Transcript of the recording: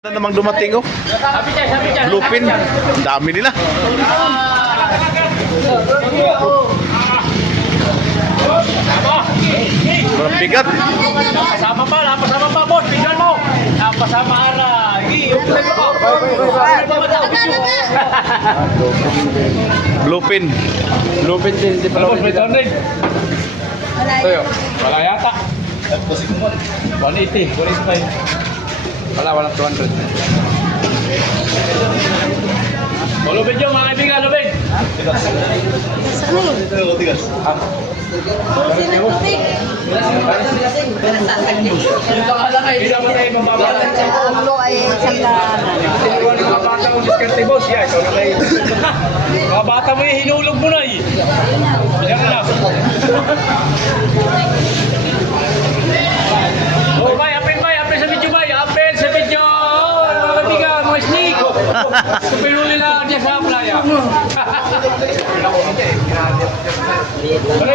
Na namang dumating oh. Bluepin. Ang dami nila. Sobrang bigat. Pasama pa, boss. Tingnan mo. Pasama ara. Bluepin. Lupin din, di pala Boss, may down rin. Tayo. Wala yata. 180, 185. Walang 200. O, lubid yun, mga kaibigan, lubid. Hindi naman tayo mababala. Ulo ay sangganan. Iwan yung mga bata mo, diskarte, boss. Yan, ikaw na kayo. Mga bata mo yung hinulog mo na eh. Yan na. Oh, bay, apel sa video, bay. Apel sa video. Mga kaibigan, mga sneak. Pinuli lang dyan sa playa. Wala